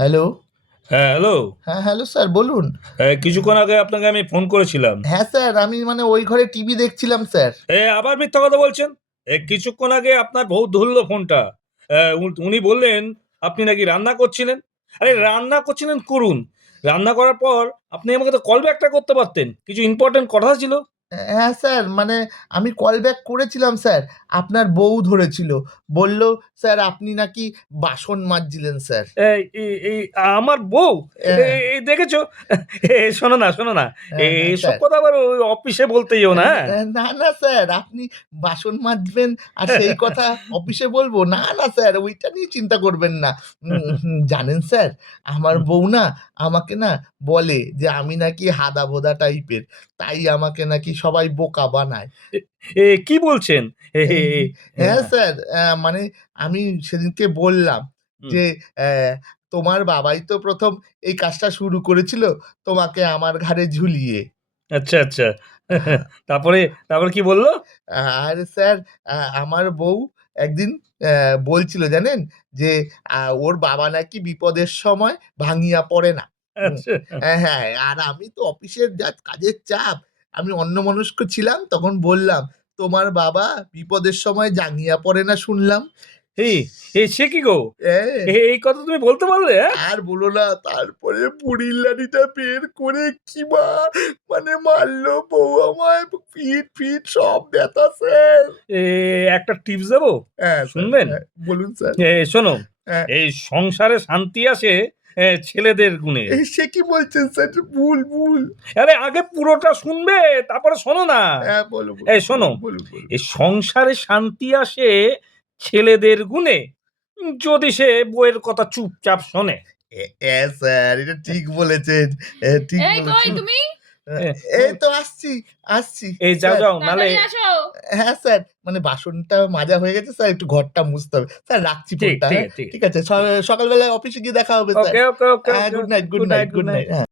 Hello. হ্যাঁ, hello. হ্যাঁ, hello sir বলুন। কিছুক্ষণ আগে আপনাকে আমি ফোন করেছিলাম। হ্যাঁ স্যার, আমি মানে ওই ঘরে টিভি দেখছিলাম স্যার। আবার মিথ্যা কথা বলছেন? কিছুক্ষণ আগে আপনার বউ ধরল ফোনটা। উনি বললেন আপনি নাকি রান্না করছিলেন। আরে রান্না করছিলেন করুন। রান্না করার পর আপনি আমাকে তো কল ব্যাকটা করতে পারতেন। কিছু ইম্পোর্টেন্ট কথা ছিল। হ্যাঁ স্যার, মানে আমি কল ব্যাক করেছিলাম স্যার। আপনার বউ ধরেছিল। বলল স্যার আপনি নাকি বাসন মাজছিলেন স্যার। এই এই এই আমার বউ হ্যাঁ, দেখেছো? শোনো না, শোনো না। হ্যাঁ, হ্যাঁ এসব স্যার। কথা আবার ওই অফিসে বলতে যেও না, হ্যাঁ? না, না স্যার, আপনি বাসন মাজবেন আর সেই কথা অফিসে বলব? না, না স্যার, ওইটা নিয়ে চিন্তা করবেন না। জানেন স্যার, আমার বউ না আমাকে না বলে যে আমি নাকি হাঁদা-ভোঁদা টাইপের। তাই আমাকে নাকি সবাই বোকা বানায়। এ কি বলছেন? এ এহ এ হ্যাঁ হ্যাঁ, স্যার, মানে আমি সেদিনকে বললাম হুম। যে, "তোমার বাবাই তো ১ম এই কাজটা শুরু করেছিল তোমাকে আমার ঘাড়ে ঝুলিয়ে।" আচ্ছা, আচ্ছা। আ তারপরে, তারপরে কি বলল? আর স্যার, আমার বউ একদিন অ্যা বলছিল জানেন? যে ওর বাবা নাকি বিপদের সময় ভাঙিয়া পড়ে না। আচ্ছা। হ্যাঁ, আর আমি তো অফিসের যা কাজের চাপ, আমি অন্যমনস্ক ছিলাম। তখন বললাম, "তোমার বাবা বিপদের সময় জাঙ্গিয়া পড়ে না শুনলাম।" এই, সে কি গো? হ্যাঁ। এই কথা তুমি বলতে পারলে, হ্যাঁ? আর বলো না, তারপরে বুড়ির লাঠিটা বের করে কি মানে মারলো বউ আমায়, পিঠ সব ব্যথা স্যার। এ একটা টিপস দেবো? হ্যাঁ স্যার, শুনবেন? হ্যাঁ বলুন স্যার। শোনো, হ্যাঁ, এই সংসারে শান্তি আসে ছেলেদের গুণে। সে কি বলছেন স্যার? ভুল। আরে আগে পুরোটা শুনবে, তারপরে শোনো না। হ্যাঁ, বলুন, শোনো, বলুন। এই সংসারে শান্তি আসে ছেলেদের গুণে, যদি সে বউয়ের কথা চুপচাপ শোনে। হ্যাঁ স্যার, এটা ঠিক বলেছেন। ঠিক এই কই বলেছেন। তুমি? আ এ এই তো আসছি এই যাও, স্যার। যাও নাহলে তাড়াতাড়ি আসো। হ্যাঁ স্যার, মানে বাসনটা মাজা হয়ে গেছে স্যার, একটু ঘরটা মুছতে হবে। স্যার রাখছি ঠিক, ফোনটা, ঠিক হ্যাঁ? আছে, ঠিক ঠিক আছে। আছে। সকালবেলায় অফিসে গিয়ে দেখা হবে স্যার। ওকে। গুড গুড নাইট, নাইট, হ্যাঁ।